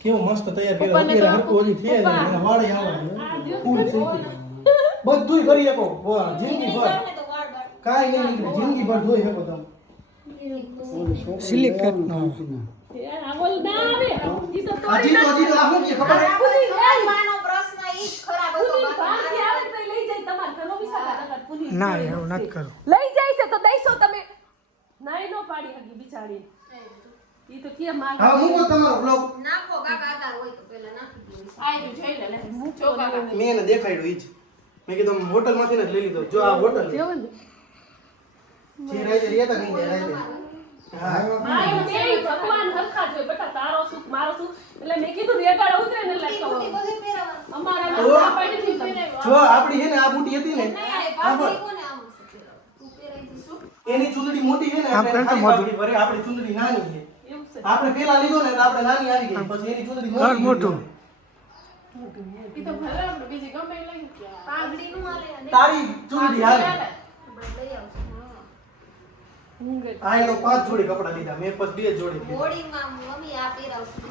કેવું મસ્ત તૈયાર કર્યો અત્યારે હરકો ઓલી છે ને એના વાળે આવે ફૂલ સીટી બધુંય કરી શકો વાહ જિંદગી ભર કાઈ નહીં નીકળે જિંદગી ભર ધોઈ શકો તમે સિલિકેટ નો આ બોલ ના આવે ઈ તો હજી તો આ શું છે ખબર હે માનો પ્રશ્ન ઈ જ ખરાબ હતો બાકી આવે તો લઈ જાય તમાર ઘરો વિસા નગર પુલી ના એવું નથી કરું લઈ જાય છે તો દઈસો તમે નાઈ નો પાડી હગી બિચારી ઈ તો કે માર હા મૂકો તમારો બ્લોગ નાખો કાકા આધાર હોય તો પહેલા નાખી દો આયુ જોઈ લે મૂકો કાકા મેં એને દેખાડ્યું ઈ જ મેં કીધું હોટલ માંથી જ લઈ લીધો જો આ હોટલ છે જોવન જે રાઈતે રહેતા નહીં રાઈતે હા આયુ બે ભગવાન હરખા જોય બેટા તારો સુખ મારો સુખ એટલે મેં કીધું રેગાડ ઉતરે ને એટલે કહો બધું પહેરવાનું અમારા તો ના પાડી દીધી જો આપડી છે ને આ બુટી હતી ને આ બાકી કોને આમ છે તું પહેરાઈ દીધું એની ચૂંદડી મોટી છે ને આપણે ખાલી મોટી ભરે આપણી ચૂંદડી નાની છે એવું છે આપણે પેલા લીધો ને એટલે આપણે નાની આવી ગઈ પછી એની ચૂંદડી મોટી ઈ તો ભલે આપણે બીજી ગમે લઈ ગયા પાઘડી નું આલે અને તારી ચૂંદડી હાલે આપણે લઈ આવશું હું ગઈ આ એનો 5 જોડી કપડા લીધા મેં પછી 2 જોડી લીધા બોડીમાં મમ્મી આ પહેરાવશું